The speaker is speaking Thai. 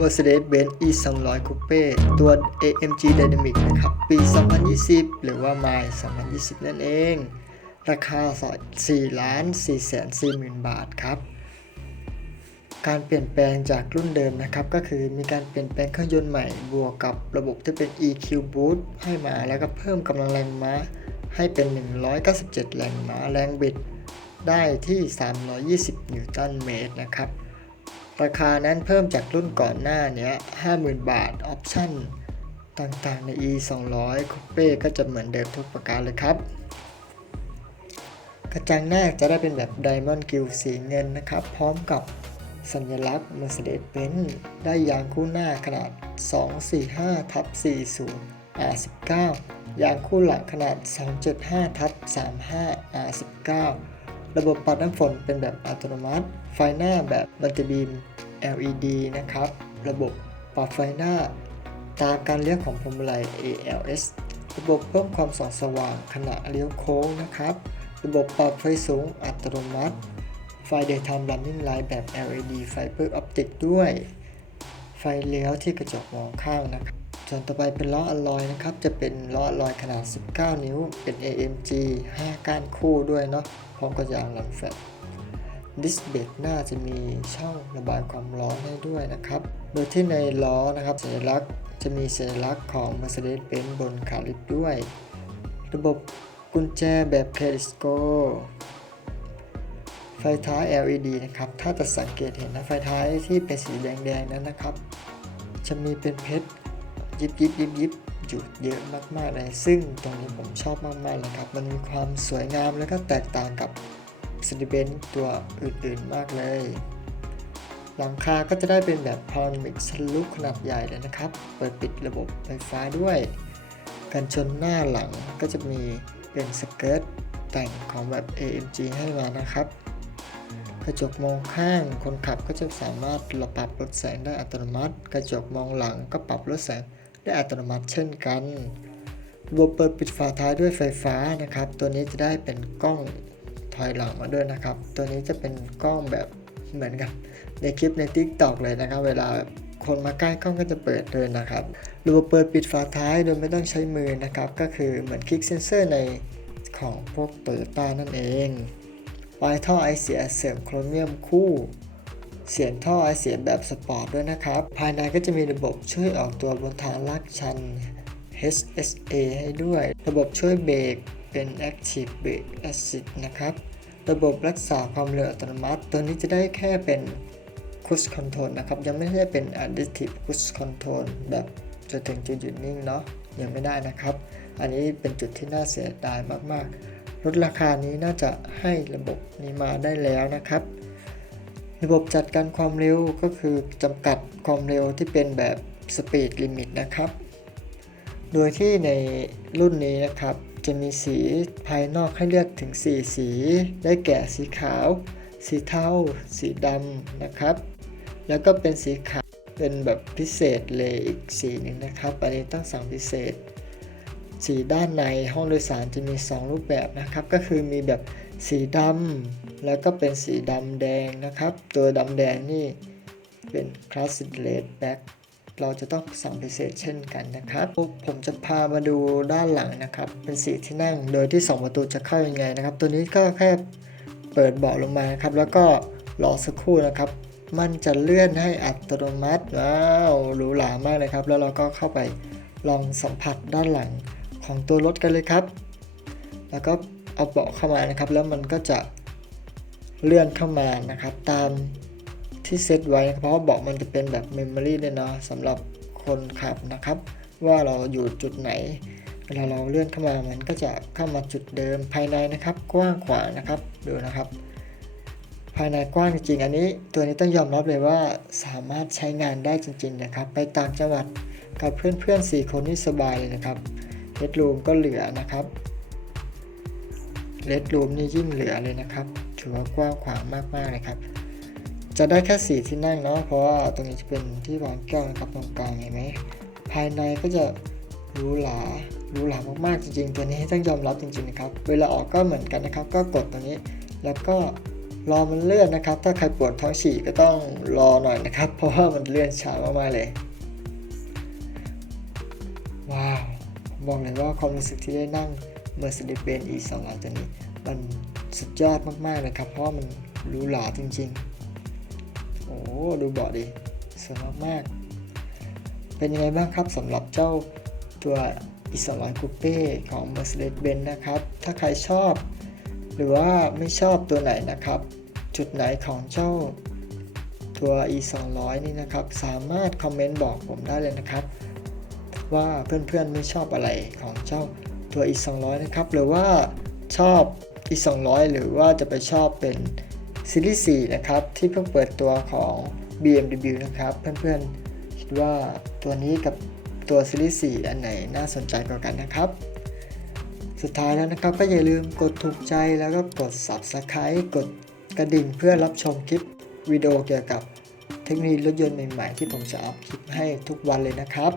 Mercedes-Benz E 3 0 0 Coupe ตัว AMG Dynamic นะครับ ปี 2020 หรือว่า Mai 2020 นั่นเอง ราคา 4 ล้าน 4 แสน 4 หมื่นบาทครับ การเปลี่ยนแปลงจากรุ่นเดิมนะครับ ก็คือมีการเปลี่ยนแปลงเครื่องยนต์ใหม่ บวกกับระบบที่เป็น EQ Boost ให้มาแล้วก็เพิ่มกำลังแรงม้าให้เป็น 197 แรงม้าแรงบิดได้ที่ 320 นิวตันเมตรนะครับ ราคานั้นเพิ่มจากรุ่นก่อนหน้าเนี้ย50,000 บาท ออปชั่นต่างๆใน E 200 Coupe ก็จะเหมือนเดิมทุกประการเลยครับ กระจังหน้าจะได้เป็นแบบ Diamond g i l สีเงินนะครับ พร้อมกับสัญลักษณ์ Mercedes-Benz ได้ยางคู่หน้าขนาด 245ทับ40 R19 ยางคู่หลังขนาด 275ทับ35 R19 ระบบปัดน้ำฝนเป็นแบบอัตโนมัติ ไฟหน้าแบบมัลติบีม LED นะครับ ระบบปรับไฟหน้า ตาการเลี้ยวของพวงมาลัย ALS ระบบเพิ่มความส่องสว่างขณะเลี้ยวโค้งนะครับ ระบบปรับไฟสูงอัตโนมัติ ไฟ Daytime Running Light แบบ LED Fiber Optic ด้วย ไฟเลี้ยวที่กระจกมองข้างนะครับ ส่วนต่อไปเป็นล้ออลลอยนะครับ จะเป็นล้ออลลอยขนาด 19 นิ้ว เป็น AMG 5 ก้านคู่ด้วยเนาะ พร้อมกับยางหลันแฟลตดิสเบรกหน้าจะมีช่องระบายความร้อนให้ด้วยนะครับ โดยที่ในล้อนะครับสัญลักษณ์จะมีสัญลักษณ์ของ Mercedes-Benz บนขาลิฟต์ด้วย ระบบกุญแจแบบเคดิสโกไฟท้าย LED นะครับ ถ้าจะสังเกตเห็นนะไฟท้ายที่เป็นสีแดงๆนั้นนะครับ จะมีเป็นเพชร ยิบยิบยิบยิบอยู่เยอะมากๆเลยซึ่งตรงนี้ผมชอบมากๆเลยครับ มันมีความสวยงามแล้วก็แตกต่างกับ s i d b e n ตัวอื่นๆมากเลย หลังคาก็จะได้เป็นแบบพารามิกสลุกขนาดใหญ่เลยนะครับ เปิดปิดระบบไฟฟ้าด้วย กันชนหน้าหลังก็จะมีเป็นสเกิร์ตแต่งของแบบ AMG ให้มานะครับ กระจกมองข้างคนขับก็จะสามารถปรับลดแสงได้อัตโนมัติ กระจกมองหลังก็ปรับลดแสง ได้อัตโนมัติเช่นกันระบบเปิดปิดฝาท้ายด้วยไฟฟ้านะครับ ตัวนี้จะได้เป็นกล้องถอยหลังมาด้วยนะครับ ตัวนี้จะเป็นกล้องแบบเหมือนกับในคลิปใน t ิ k t o k เลยนะครับ เวลาคนมาใกล้กล้องก็จะเปิดเลยนะครับระบบเปิดปิดฝาท้ายโดยไม่ต้องใช้มือนะครับ ก็คือเหมือนคลิกเซนเซอร์ในของพวกโตโยต้านั่นเองปลายท่อไอเสียเสริมโครเมียมคู่ เสียงท่อไอเสียแบบสปอร์ตด้วยนะครับ ภายในก็จะมีระบบช่วยออกตัวบนทางลาดชัน HSA ให้ด้วย ระบบช่วยเบรกเป็น Active Brake Assist นะครับ ระบบรักษาความเร็วอัตโนมัติ ตัวนี้จะได้แค่เป็น Cruise Control นะครับ ยังไม่ได้เป็น Adaptive Cruise Control แบบจะถึงจุดหยุดนิ่งเนาะยังไม่ได้นะครับ อันนี้เป็นจุดที่น่าเสียดายมากๆลดราคานี้น่าจะให้ระบบนี้มาได้แล้วนะครับ ระบบจัดการความเร็วก็คือจำกัดความเร็วที่เป็นแบบ Speed Limit นะครับ โดยที่ในรุ่นนี้นะครับ จะมีสีภายนอกให้เลือกถึง 4 สี ได้แก่สีขาว สีเทา สีดำนะครับ แล้วก็เป็นสีขาวเป็นแบบพิเศษเลยอีกสีหนึ่งนะครับ อันนี้ต้องสั่งพิเศษ สีด้านในห้องโดยสารจะมี 2 รูปแบบนะครับ ก็คือมีแบบสีดำแล้วก็เป็นสีดำแดงนะครับ ตัวดำแดงนี่เป็น Classic Red Back เราจะต้องสั่งพิเศษเช่นกันนะครับ ผมจะพามาดูด้านหลังนะครับ เป็นสีที่นั่งโดยที่ 2 ประตูจะเข้ายังไงนะครับ ตัวนี้ก็แค่เปิดเบาะลงมาครับ แล้วก็รอสักครู่นะครับ มันจะเลื่อนให้อัตโนมัติว้าวหรูหรามากเลยครับ แล้วเราก็เข้าไปลองสัมผัสด้านหลัง ของตัวรถกันเลยครับ แล้วก็เอาเบาะเข้ามานะครับ แล้วมันก็จะเลื่อนเข้ามานะครับ ตามที่เซตไว้เพราะว่าเบาะมันจะเป็นแบบเมมโมรี่เนี่ยเนาะสำหรับคนขับนะครับ ว่าเราอยู่จุดไหน เวลาเราเลื่อนเข้ามามันก็จะเข้ามาจุดเดิมภายในนะครับ กว้างขวางนะครับดูนะครับ ภายในกว้างจริงอันนี้ ตัวนี้ต้องยอมรับเลยว่าสามารถใช้งานได้จริง ๆ นะครับ ไปต่างจังหวัดกับเพื่อนๆ4คนนี่สบายเลยนะครับ เฮดรูมก็เหลือนะครับเลดรูมนี่ยิ่งเหลือเลยนะครับ ถือว่ากว้างขวางมากๆเลยครับ จะได้แค่สีที่นั่งเนาะ เพราะว่าตรงนี้จะเป็นที่วางแก้วนะครับตรงกลางเห็นไหม ภายในก็จะรูหรารูหรามากๆจริงๆ ตัวนี้ต้องยอมรับจริงๆนะครับ เวลาออกก็เหมือนกันนะครับ ก็กดตัวนี้ แล้วก็รอมันเลื่อนนะครับ ถ้าใครปวดท้องฉี่ก็ต้องรอหน่อยนะครับ เพราะว่ามันเลื่อนช้ามากๆเลย ว้าว บอกเลยว่าความรู้สึกที่ได้นั่ง Mercedes-Benz E200 ตัวนี้ มันสุดยอดมากๆเลยครับ เพราะมันหรูหราจริงๆ โอ้ดูเบาะดิสวยมากๆ เป็นยังไงบ้างครับสำหรับเจ้าตัว E200 Coupe ของ Mercedes-Benz นะครับ ถ้าใครชอบ หรือว่าไม่ชอบตัวไหนนะครับ จุดไหนของเจ้าตัว e 2 0 0นี่นะครับ สามารถคอมเมนต์บอกผมได้เลยนะครับ ว่าเพื่อนๆไม่ชอบอะไรของเจ้าตัว e 2 0 0 นะครับ หรือว่าชอบ e 2 0 0 หรือว่าจะไปชอบเป็นซีรีส์4นะครับ ที่เพิ่งเปิดตัวของ BMW นะครับ เพื่อนๆ คิดว่าตัวนี้กับตัวซีรีส์4อันไหนน่าสนใจกว่ากันนะครับ สุดท้ายแล้วนะครับก็อย่าลืมกดถูกใจแล้วก็กด Subscribe กดกระดิ่งเพื่อรับชมคลิปวิดีโอเกี่ยวกับเทคโนโลยีรถยนต์ใหม่ๆ ที่ผมจะอัพคลิปให้ทุกวันเลยนะครับ